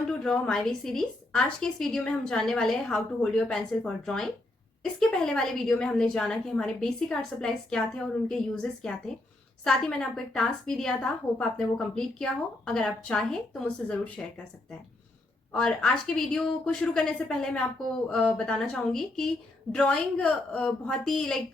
Learn to draw my way series. आज के इस वीडियो में हम जानने वाले हैं how to hold your pencil for drawing. इसके पहले वाले वीडियो में हमने जाना कि हमारे बेसिक आर्ट सप्लाईज क्या थे और उनके यूजेस क्या थे। साथ ही मैंने आपको एक टास्क भी दिया था, होप आपने वो कंप्लीट किया हो। अगर आप चाहें तो मुझसे जरूर शेयर कर सकते हैं। और आज के वीडियो को शुरू करने से पहले मैं आपको बताना चाहूंगी कि ड्राइंग बहुत ही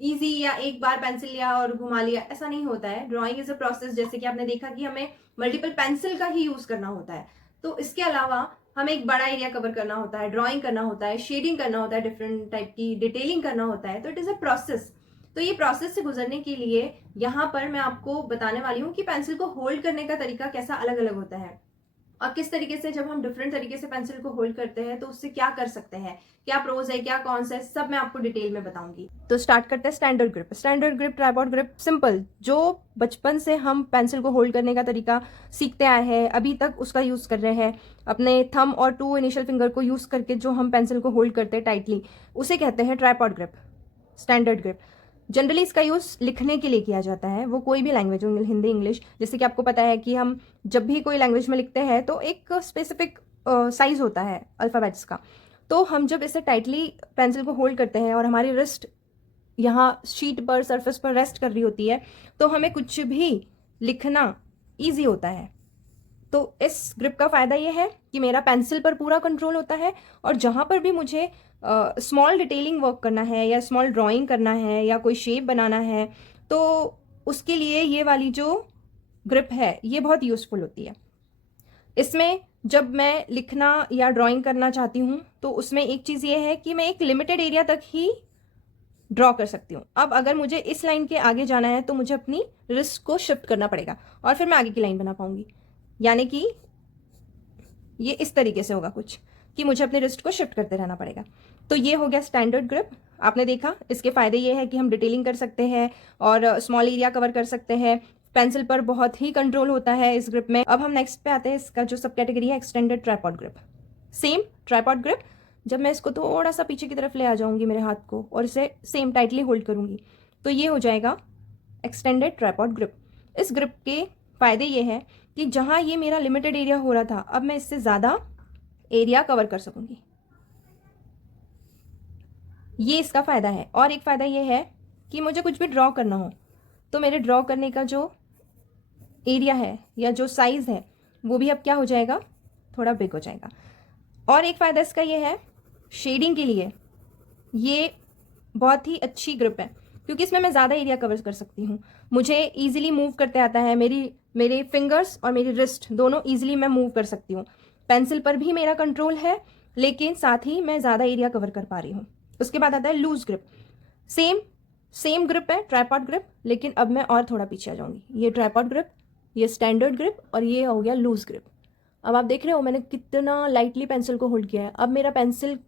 इजी या एक बार पेंसिल लिया और घुमा लिया ऐसा नहीं होता है। Drawing is a process. जैसे कि आपने देखा कि हमें मल्टीपल पेंसिल का ही यूज करना होता है, तो इसके अलावा हमें एक बड़ा एरिया कवर करना होता है, ड्राइंग करना होता है, शेडिंग करना होता है, डिफरेंट टाइप की डिटेलिंग करना होता है। तो इट इज अ प्रोसेस। तो ये प्रोसेस से गुजरने के लिए यहाँ पर मैं आपको बताने वाली हूँ कि पेंसिल को होल्ड करने का तरीका कैसा अलग अलग होता है और किस तरीके से जब हम डिफरेंट तरीके से पेंसिल को होल्ड करते हैं तो उससे क्या कर सकते हैं, क्या प्रोज है, क्या कॉन्स है, सब मैं आपको डिटेल में बताऊंगी। तो स्टार्ट करते हैं standard grip. Standard grip, tripod grip, simple, जो बचपन से हम पेंसिल को होल्ड करने का तरीका सीखते आए हैं, अभी तक उसका यूज कर रहे हैं। अपने थंब और 2 इनिशियल फिंगर को यूज करके जो हम पेंसिल को होल्ड करते हैं टाइटली, उसे कहते हैं tripod grip, standard grip. Generally इसका यूज लिखने के लिए किया जाता है, वो कोई भी लैंग्वेज हो, हिंदी, इंग्लिश। जैसे कि आपको पता है कि हम जब भी कोई लैंग्वेज में लिखते हैं तो एक स्पेसिफिक साइज होता है अल्फ़ाबेट्स का। तो हम जब इसे टाइटली पेंसिल को होल्ड करते हैं और हमारी रिस्ट यहाँ शीट पर, सरफेस पर रेस्ट कर रही होती है, तो हमें कुछ भी लिखना ईजी होता है। तो इस ग्रिप का फ़ायदा ये है कि मेरा पेंसिल पर पूरा कंट्रोल होता है और जहाँ पर भी मुझे स्मॉल डिटेलिंग वर्क करना है या स्मॉल ड्राइंग करना है या कोई शेप बनाना है, तो उसके लिए ये वाली जो ग्रिप है ये बहुत यूज़फुल होती है। इसमें जब मैं लिखना या ड्राइंग करना चाहती हूँ तो उसमें एक चीज़ ये है कि मैं एक लिमिटेड एरिया तक ही ड्रॉ कर सकती हूँ। अब अगर मुझे इस लाइन के आगे जाना है तो मुझे अपनी रिस्ट को शिफ्ट करना पड़ेगा और फिर मैं आगे की लाइन बना पाऊंगी। यानी कि ये इस तरीके से होगा कुछ कि मुझे अपने रिस्ट को शिफ्ट करते रहना पड़ेगा। तो ये हो गया स्टैंडर्ड ग्रिप। आपने देखा इसके फायदे ये है कि हम डिटेलिंग कर सकते हैं और स्मॉल एरिया कवर कर सकते हैं। पेंसिल पर बहुत ही कंट्रोल होता है इस ग्रिप में। अब हम नेक्स्ट पे आते हैं, इसका जो सब कैटेगरी है extended tripod grip. Same tripod grip, जब मैं इसको थोड़ा सा पीछे की तरफ ले आ जाऊंगी मेरे हाथ को और इसे सेम टाइटली होल्ड करूंगी तो ये हो जाएगा एक्सटेंडेड ट्राइपॉड ग्रिप। इस ग्रिप के फायदे ये है कि जहां ये मेरा लिमिटेड एरिया हो रहा था, अब मैं इससे ज़्यादा एरिया कवर कर सकूंगी। ये इसका फ़ायदा है। और एक फ़ायदा ये है कि मुझे कुछ भी ड्रॉ करना हो तो मेरे ड्रॉ करने का जो एरिया है या जो साइज़ है वो भी अब क्या हो जाएगा, थोड़ा बिग हो जाएगा। और एक फ़ायदा इसका ये है, शेडिंग के लिए ये बहुत ही अच्छी ग्रिप है क्योंकि इसमें मैं ज़्यादा एरिया कवर कर सकती हूँ। मुझे ईजिली मूव करते आता है, मेरे फिंगर्स और मेरी रिस्ट दोनों ईजिली मैं मूव कर सकती हूँ। पेंसिल पर भी मेरा कंट्रोल है लेकिन साथ ही मैं ज़्यादा एरिया कवर कर पा रही हूँ। उसके बाद आता है लूज ग्रिप। सेम ग्रिप है ट्राइपॉड ग्रिप, लेकिन अब मैं और थोड़ा पीछे आ जाऊंगी। ये ट्राइपॉड ग्रिप, ये स्टैंडर्ड ग्रिप और ये हो गया लूज ग्रिप। अब आप देख रहे हो मैंने कितना लाइटली पेंसिल को होल्ड किया है। अब मेरा पेंसिल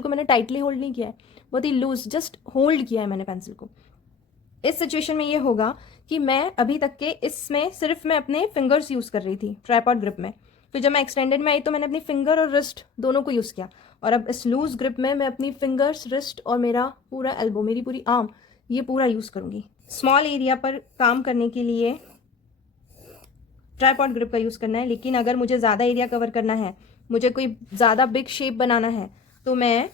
को मैंने टाइटली होल्ड नहीं किया है, बहुत ही लूज, जस्ट होल्ड किया है मैंने पेंसिल को। इस सिचुएशन में ये होगा कि मैं अभी तक के इसमें सिर्फ मैं अपने फिंगर्स यूज़ कर रही थी ट्राइपॉड ग्रिप में। फिर जब मैं एक्सटेंडेड में आई तो मैंने अपनी फिंगर और रिस्ट दोनों को यूज़ किया। और अब इस लूज ग्रिप में मैं अपनी फिंगर्स, रिस्ट और मेरा पूरा एल्बो, मेरी पूरी आर्म, ये पूरा यूज़ करूँगी। स्मॉल एरिया पर काम करने के लिए ट्राइपॉड ग्रिप का यूज़ करना है, लेकिन अगर मुझे ज़्यादा एरिया कवर करना है, मुझे कोई ज़्यादा बिग शेप बनाना है, तो मैं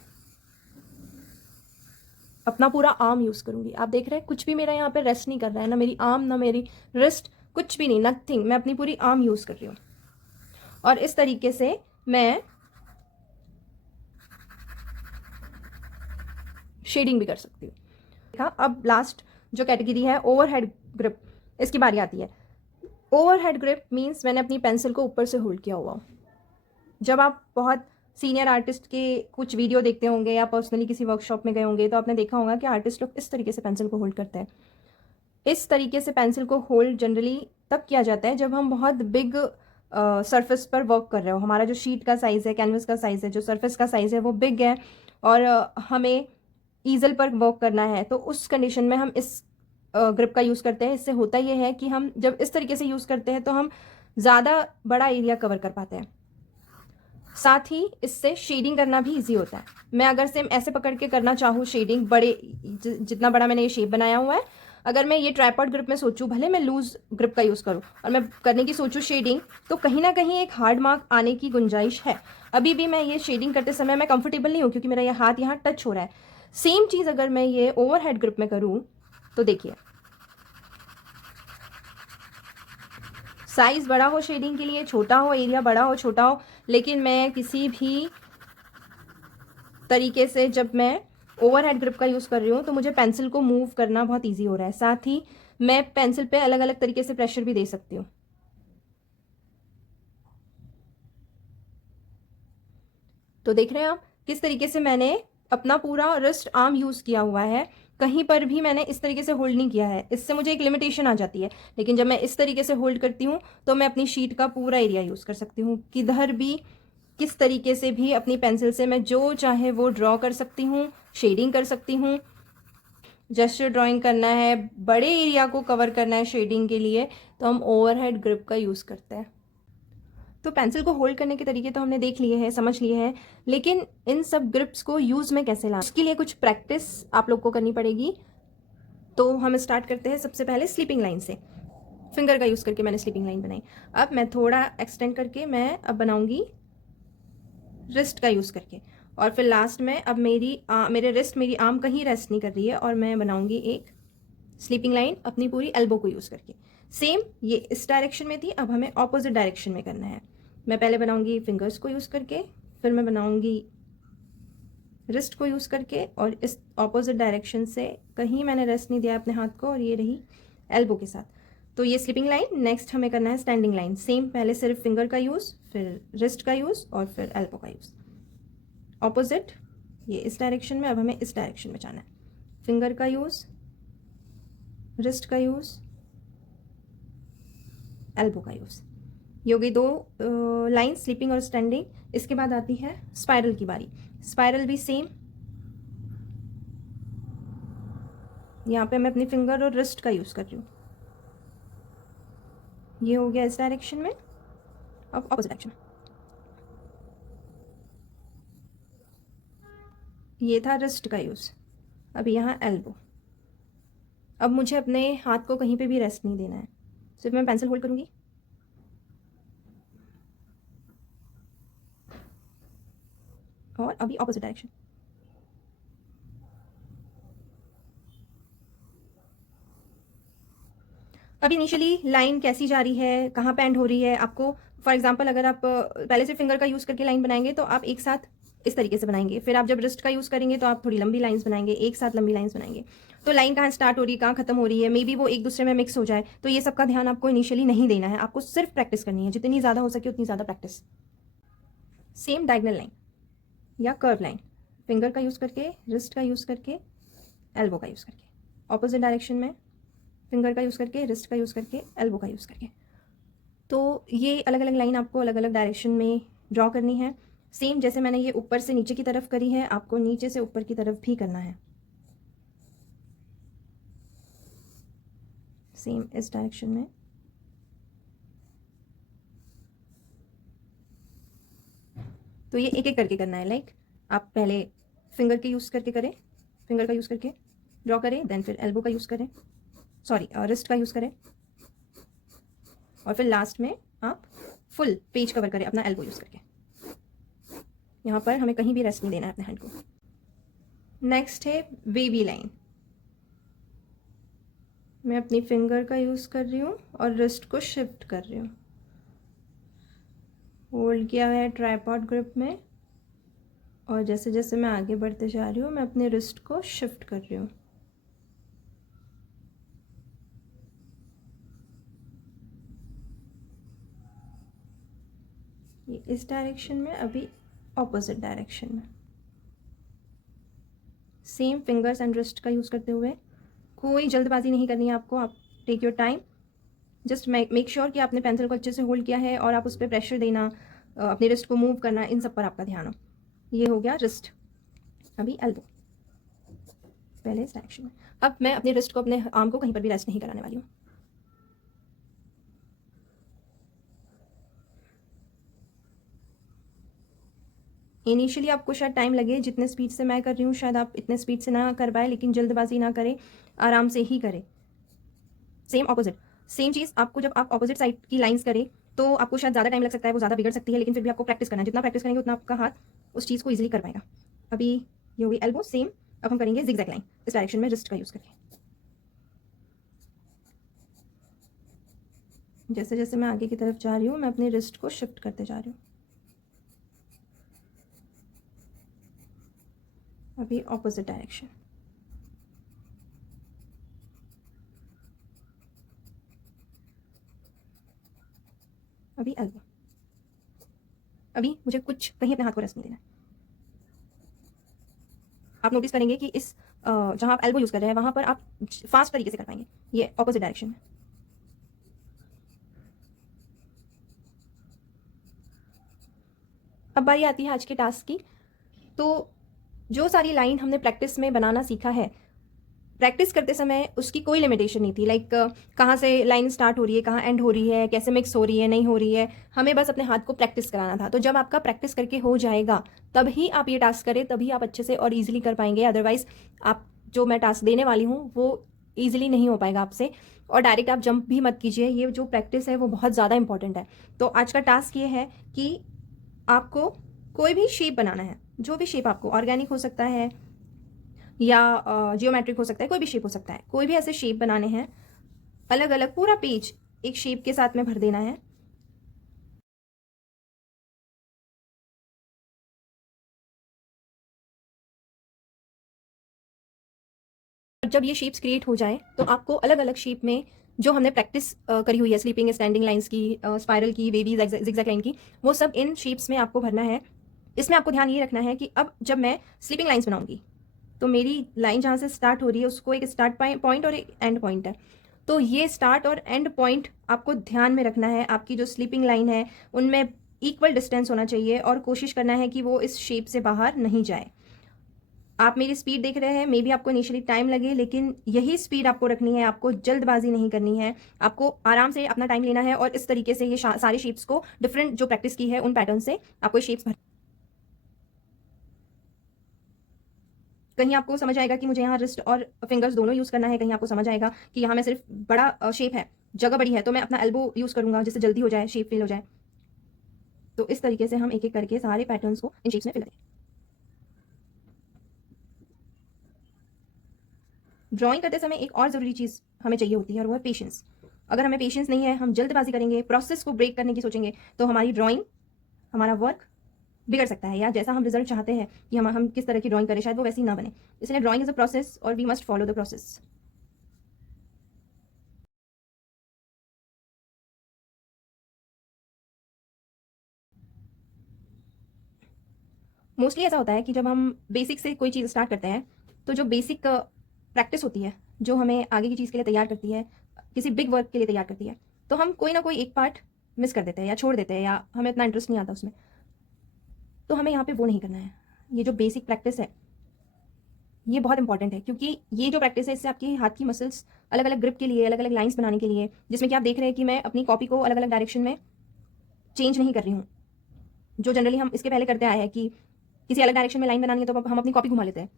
अपना पूरा आर्म यूज़ करूँगी। आप देख रहे हैं कुछ भी मेरा यहाँ पे रेस्ट नहीं कर रहा है, ना मेरी आर्म ना मेरी रिस्ट, कुछ भी नहीं, नथिंग। मैं अपनी पूरी आर्म यूज़ कर रही हूँ और इस तरीके से मैं शेडिंग भी कर सकती हूँ। अब लास्ट जो कैटेगरी है ओवरहेड ग्रिप, इसकी बारी आती है। ओवरहेड ग्रिप मीन्स मैंने अपनी पेंसिल को ऊपर से होल्ड किया हुआ हो। जब आप बहुत सीनियर आर्टिस्ट के कुछ वीडियो देखते होंगे या पर्सनली किसी वर्कशॉप में गए होंगे तो आपने देखा होगा कि आर्टिस्ट लोग इस तरीके से पेंसिल को होल्ड करते हैं। इस तरीके से पेंसिल को होल्ड जनरली तब किया जाता है जब हम बहुत बिग सरफेस पर वर्क कर रहे हो। हमारा जो शीट का साइज़ है, कैनवस का साइज़ है, जो सरफेस का साइज़ है वो बिग है और हमें ईजल पर वर्क करना है, तो उस कंडीशन में हम इस ग्रिप का यूज़ करते हैं। इससे होता यह है कि हम जब इस तरीके से यूज़ करते हैं तो हम ज़्यादा बड़ा एरिया कवर कर पाते हैं। साथ ही इससे शेडिंग करना भी इजी होता है। मैं अगर सेम ऐसे पकड़ के करना चाहूँ शेडिंग, बड़े जितना बड़ा मैंने ये शेप बनाया हुआ है, अगर मैं ये ट्राइपॉड ग्रिप में सोचूं, भले मैं लूज ग्रिप का यूज़ करूं और मैं करने की सोचूं शेडिंग, तो कहीं ना कहीं एक हार्ड मार्क आने की गुंजाइश है। अभी भी मैं ये शेडिंग करते समय मैं कंफर्टेबल नहीं हूँ क्योंकि मेरा ये हाथ यहाँ टच हो रहा है। सेम चीज़ अगर मैं ये ओवरहेड ग्रिप में करूँ तो देखिए, साइज़ बड़ा हो शेडिंग के लिए, छोटा हो, एरिया बड़ा हो छोटा हो, लेकिन मैं किसी भी तरीके से जब मैं ओवरहेड ग्रिप का यूज़ कर रही हूँ तो मुझे पेंसिल को मूव करना बहुत ईजी हो रहा है। साथ ही मैं पेंसिल पे अलग अलग तरीके से प्रेशर भी दे सकती हूँ। तो देख रहे हैं आप किस तरीके से मैंने अपना पूरा रिस्ट आर्म यूज़ किया हुआ है, कहीं पर भी मैंने इस तरीके से होल्ड नहीं किया है। इससे मुझे एक लिमिटेशन आ जाती है, लेकिन जब मैं इस तरीके से होल्ड करती हूँ तो मैं अपनी शीट का पूरा एरिया यूज़ कर सकती हूँ। किधर भी किस तरीके से भी अपनी पेंसिल से मैं जो चाहे वो ड्रॉ कर सकती हूँ, शेडिंग कर सकती हूँ। जेस्चर ड्राइंग करना है, बड़े एरिया को कवर करना है शेडिंग के लिए, तो हम ओवरहेड ग्रिप का यूज़ करते हैं। तो पेंसिल को होल्ड करने के तरीके तो हमने देख लिए हैं, समझ लिए हैं, लेकिन इन सब ग्रिप्स को यूज़ में कैसे लाना, इसके लिए कुछ प्रैक्टिस आप लोग को करनी पड़ेगी। तो हम स्टार्ट करते हैं सबसे पहले स्लीपिंग लाइन से। फिंगर का यूज़ करके मैंने स्लीपिंग लाइन बनाई। अब मैं थोड़ा एक्सटेंड करके मैं अब बनाऊंगी रिस्ट का यूज़ करके, और फिर लास्ट में अब मेरे रिस्ट, मेरी आर्म कहीं रेस्ट नहीं कर रही है और मैं बनाऊंगी एक स्लीपिंग लाइन अपनी पूरी एल्बो को यूज़ करके। सेम ये इस डायरेक्शन में थी, अब हमें ऑपोजिट डायरेक्शन में करना है। मैं पहले बनाऊंगी फिंगर्स को यूज़ करके, फिर मैं बनाऊंगी रिस्ट को यूज़ करके, और इस ऑपोजिट डायरेक्शन से कहीं मैंने रेस्ट नहीं दिया अपने हाथ को, और ये रही एल्बो के साथ। तो ये स्लीपिंग लाइन। नेक्स्ट हमें करना है स्टैंडिंग लाइन। सेम, पहले सिर्फ फिंगर का यूज़, फिर रिस्ट का यूज़, और फिर एल्बो का यूज़। ऑपोजिट, ये इस डायरेक्शन में, अब हमें इस डायरेक्शन में जाना है। फिंगर का यूज़, रिस्ट का यूज़, एल्बो का यूज़। ये हो गई दो लाइन, स्लीपिंग और स्टैंडिंग। इसके बाद आती है स्पाइरल की बारी। स्पाइरल भी सेम, यहाँ पे मैं अपनी फिंगर और रिस्ट का यूज़ कर रही हूँ। ये हो गया इस डायरेक्शन में, अब ऑपोजिट डायरेक्शन में। ये था रिस्ट का यूज़, अब यहाँ एल्बो। अब मुझे अपने हाथ को कहीं पे भी रेस्ट नहीं देना है, सिर्फ मैं पेंसिल होल्ड करूँगी और अभी ऑपोजिट डायरेक्शन। अब इनिशियली लाइन कैसी जा रही है, कहाँ पे एंड हो रही है, आपको फॉर एग्जांपल अगर आप पहले से फिंगर का यूज़ करके लाइन बनाएंगे तो आप एक साथ इस तरीके से बनाएंगे, फिर आप जब रिस्ट का यूज़ करेंगे तो आप थोड़ी लंबी लाइंस बनाएंगे, एक साथ लंबी लाइंस बनाएंगे। तो लाइन कहाँ स्टार्ट हो रही है, कहाँ खत्म हो रही है, मे बी वो एक दूसरे में मिक्स हो जाए, तो ये सबका ध्यान आपको इनिशियली नहीं देना है। आपको सिर्फ प्रैक्टिस करनी है, जितनी ज़्यादा हो सके उतनी ज़्यादा प्रैक्टिस। सेम डायगनल लाइन या कर्व लाइन, फिंगर का यूज़ करके, रिस्ट का यूज़ करके, एल्बो का यूज़ करके, ऑपोजिट डायरेक्शन में फिंगर का यूज़ करके, रिस्ट का यूज़ करके, एल्बो का यूज़ करके। तो ये अलग अलग लाइन आपको अलग अलग डायरेक्शन में ड्रॉ करनी है। सेम जैसे मैंने ये ऊपर से नीचे की तरफ करी है, आपको नीचे से ऊपर की तरफ भी करना है। सेम इस डायरेक्शन में। तो ये एक एक करके करना है। लाइक आप पहले फिंगर के यूज़ करके करें, फिंगर का यूज़ करके ड्रॉ करें, देन फिर एल्बो का यूज़ करें, सॉरी रिस्ट का यूज़ करें, और फिर लास्ट में आप फुल पेज कवर करें अपना एल्बो यूज़ करके। यहाँ पर हमें कहीं भी रेस्ट नहीं देना है अपने हैंड को। नेक्स्ट है वेवी लाइन। मैं अपनी फिंगर का यूज़ कर रही हूँ और रिस्ट को शिफ्ट कर रही हूँ। होल्ड किया है ट्राइपॉड ग्रिप में, और जैसे जैसे मैं आगे बढ़ते जा रही हूँ मैं अपने रिस्ट को शिफ्ट कर रही हूँ। ये इस डायरेक्शन में, अभी ऑपोजिट डायरेक्शन में। सेम फिंगर्स एंड रिस्ट का यूज़ करते हुए, कोई जल्दबाजी नहीं करनी है आपको। आप take your time, just make sure कि आपने पेंसिल को अच्छे से होल्ड किया है और आप उस पर प्रेशर देना, अपने रिस्ट को मूव करना, इन सब पर आपका ध्यान हो। ये हो गया रिस्ट, अभी एल्बो, पहले इस डायरेक्शन में। अब मैं अपने रिस्ट को, अपने आर्म को कहीं पर भी रेस्ट नहीं कराने वाली हूँ। इनिशियली आपको शायद टाइम लगे, जितने स्पीड से मैं कर रही हूँ शायद आप इतने स्पीड से ना कर पाए, लेकिन जल्दबाजी ना करें, आराम से ही करें। सेम ऑपोजिट, सेम चीज़ आपको जब आप ऑपोजिट साइड की लाइंस करें तो आपको शायद ज़्यादा टाइम लग सकता है, वो ज़्यादा बिगड़ सकती है, लेकिन फिर भी आपको प्रैक्टिस करना है। जितना प्रैक्टिस करेंगे उतना आपका हाथ उस चीज़ को ईजिली कर पाएगा। अभी ये होगी एल्बो, सेम। अब हम करेंगे जिगजैग लाइन इस डायरेक्शन में रिस्ट का यूज़ करके। जैसे जैसे मैं आगे की तरफ जा रही हूँ मैं अपने रिस्ट को शिफ्ट करते जा रही हूँ। अभी ऑपोजिट डायरेक्शन। अभी एल्बो। अभी मुझे कुछ कहीं अपने हाथ को रेस्ट नहीं देना। आप नोटिस करेंगे कि इस जहाँ आप एल्बो यूज़ कर रहे हैं वहाँ पर आप फास्ट तरीके से कर पाएंगे, ये ऑपोजिट डायरेक्शन में। अब बारी आती है आज के टास्क की। तो जो सारी लाइन हमने प्रैक्टिस में बनाना सीखा है, प्रैक्टिस करते समय उसकी कोई लिमिटेशन नहीं थी। लाइक कहाँ से लाइन स्टार्ट हो रही है, कहाँ एंड हो रही है, कैसे मिक्स हो रही है, नहीं हो रही है, हमें बस अपने हाथ को प्रैक्टिस कराना था। तो जब आपका प्रैक्टिस करके हो जाएगा तभी आप ये टास्क करें, तभी आप अच्छे से और ईजिली कर पाएंगे। अदरवाइज आप जो मैं टास्क देने वाली हूँ वो ईजिली नहीं हो पाएगा आपसे। और डायरेक्ट आप जंप भी मत कीजिए, ये जो प्रैक्टिस है वो बहुत ज़्यादा इंपॉर्टेंट है। तो आज का टास्क ये है कि आपको कोई भी शेप बनाना है, जो भी शेप आपको, ऑर्गेनिक हो सकता है या जियोमेट्रिक हो सकता है, कोई भी शेप हो सकता है, कोई भी ऐसे शेप बनाने हैं अलग अलग। पूरा पेज एक शेप के साथ में भर देना है। जब ये शेप्स क्रिएट हो जाए तो आपको अलग अलग शेप में जो हमने प्रैक्टिस करी हुई है, स्लीपिंग स्टैंडिंग लाइंस की, स्पाइरल की, वेवी, जिगजैग लाइन की, वो सब इन शेप्स में आपको भरना है। इसमें आपको ध्यान ये रखना है कि अब जब मैं स्लीपिंग लाइंस बनाऊंगी तो मेरी लाइन जहाँ से स्टार्ट हो रही है उसको एक स्टार्ट पॉइंट और एक एंड पॉइंट है। तो ये स्टार्ट और एंड पॉइंट आपको ध्यान में रखना है। आपकी जो स्लीपिंग लाइन है उनमें इक्वल डिस्टेंस होना चाहिए और कोशिश करना है कि वो इस शेप से बाहर नहीं जाए। आप मेरी स्पीड देख रहे हैं, मे बी आपको इनिशियली टाइम लगे, लेकिन यही स्पीड आपको रखनी है। आपको जल्दबाजी नहीं करनी है, आपको आराम से अपना टाइम लेना है और इस तरीके से ये सारे शेप्स को, डिफरेंट जो प्रैक्टिस की है उन पैटर्न से आपको शेप्स भर। कहीं आपको समझ आएगा कि मुझे यहाँ रिस्ट और फिंगर्स दोनों यूज़ करना है, कहीं आपको समझ आएगा कि यहाँ मैं सिर्फ बड़ा शेप है, जगह बड़ी है, तो मैं अपना एल्बो यूज़ करूँगा जिससे जल्दी हो जाए, शेप फिल हो जाए। तो इस तरीके से हम एक एक करके सारे पैटर्न्स को इन शेप्स में फिल करें। ड्राइंग करते समय एक और ज़रूरी चीज़ हमें चाहिए होती है और वो है पेशेंस। अगर हमें पेशेंस नहीं है, हम जल्दबाजी करेंगे, प्रोसेस को ब्रेक करने की सोचेंगे, तो हमारी ड्राइंग, हमारा वर्क बिगड़ सकता है, या जैसा हम रिजल्ट चाहते हैं कि हम किस तरह की ड्राइंग करें शायद वो वैसी ना बने। इसलिए ड्राइंग इज अ प्रोसेस और we must follow the process. Mostly ऐसा होता है कि जब हम बेसिक से कोई चीज़ स्टार्ट करते हैं तो जो बेसिक प्रैक्टिस होती है जो हमें आगे की चीज़ के लिए तैयार करती है, किसी बिग वर्क के लिए तैयार करती है, तो हम कोई ना कोई एक पार्ट मिस कर देते हैं या छोड़ देते हैं या हमें इतना इंटरेस्ट नहीं आता उसमें। तो हमें यहाँ पे वो नहीं करना है। ये जो बेसिक प्रैक्टिस है ये बहुत इंपॉर्टेंट है, क्योंकि ये जो प्रैक्टिस है इससे आपकी हाथ की मसल्स अलग अलग ग्रिप के लिए, अलग अलग लाइंस बनाने के लिए, जिसमें कि आप देख रहे हैं कि मैं अपनी कॉपी को अलग अलग डायरेक्शन में चेंज नहीं कर रही हूँ। जो जनरली हम इसके पहले करते आए हैं कि किसी अलग डायरेक्शन में लाइन बनानी है तो हम अपनी कॉपी घुमा लेते हैं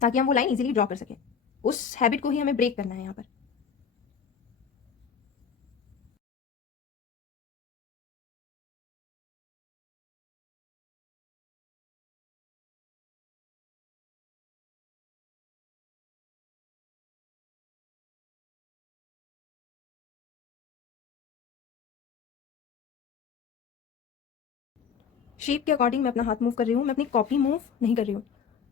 ताकि हम वो लाइन इजीली ड्रॉ कर सकें। उस हैबिट को ही हमें ब्रेक करना है यहाँ पर। शेप के अकॉर्डिंग मैं अपना हाथ मूव कर रही हूँ, मैं अपनी कॉपी मूव नहीं कर रही हूँ।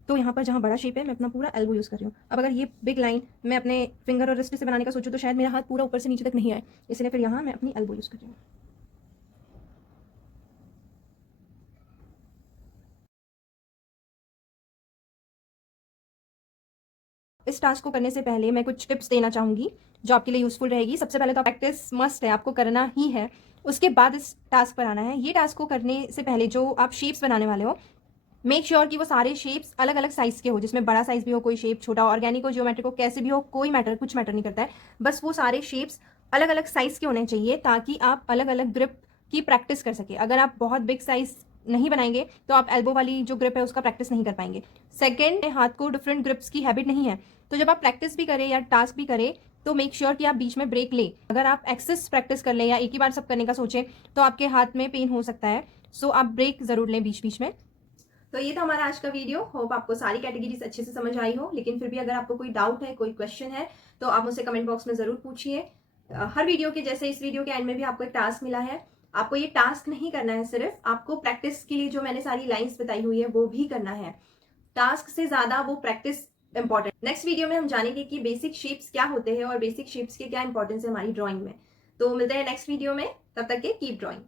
तो यहाँ पर जहाँ बड़ा शेप है मैं अपना पूरा एल्बो यूज़ कर रही हूँ। अब अगर ये बिग लाइन मैं अपने फिंगर और रिस्ट से बनाने का सोचूँ तो शायद मेरा हाथ पूरा ऊपर से नीचे तक नहीं आए, इसलिए फिर यहाँ मैं अपनी एल्बो यूज़ कर रही हूँ। इस टास्क को करने से पहले मैं कुछ टिप्स देना चाहूँगी जो आपके लिए यूज़फुल रहेगी। सबसे पहले तो प्रैक्टिस मस्ट है, आपको करना ही है। उसके बाद इस टास्क पर आना है। ये टास्क को करने से पहले जो आप शेप्स बनाने वाले हो, मेक श्योर कि वो सारे शेप्स अलग अलग साइज के हो, जिसमें बड़ा साइज भी हो, कोई शेप छोटा, ऑर्गेनिक हो, जियोमेट्रिक हो, कैसे भी हो, कोई मैटर, कुछ मैटर नहीं करता है। बस वो सारे शेप्स अलग अलग साइज के होने चाहिए ताकि आप अलग अलग ग्रिप की प्रैक्टिस कर सके। अगर आप बहुत बिग साइज नहीं बनाएंगे तो आप एल्बो वाली जो ग्रिप है उसका प्रैक्टिस नहीं कर पाएंगे। सेकेंड, हाथ को डिफरेंट ग्रिप्स की हैबिट नहीं है, तो जब आप प्रैक्टिस भी करें या टास्क भी करें तो मेक श्योर कि आप बीच में ब्रेक लें। अगर आप एक्सेस प्रैक्टिस कर लें या एक ही बार सब करने का सोचें तो आपके हाथ में पेन हो सकता है। सो आप ब्रेक ज़रूर लें बीच बीच में। तो ये था हमारा आज का वीडियो। होप आपको सारी कैटेगरीज अच्छे से समझ आई हो, लेकिन फिर भी अगर आपको कोई डाउट है, कोई क्वेश्चन है, तो आप मुझसे कमेंट बॉक्स में ज़रूर पूछिए। हर वीडियो के जैसे इस वीडियो के एंड में भी आपको एक टास्क मिला है। आपको ये टास्क नहीं करना है, सिर्फ आपको प्रैक्टिस के लिए जो मैंने सारी लाइन्स बताई हुई है वो भी करना है। टास्क से ज़्यादा वो प्रैक्टिस इंपॉर्टेंट। नेक्स्ट वीडियो में हम जानेंगे कि बेसिक शेप्स क्या होते हैं और बेसिक शेप्स के क्या इंपॉर्टेंस है हमारी ड्राइंग में। तो मिलते हैं नेक्स्ट वीडियो में, तब तक के कीप ड्राइंग।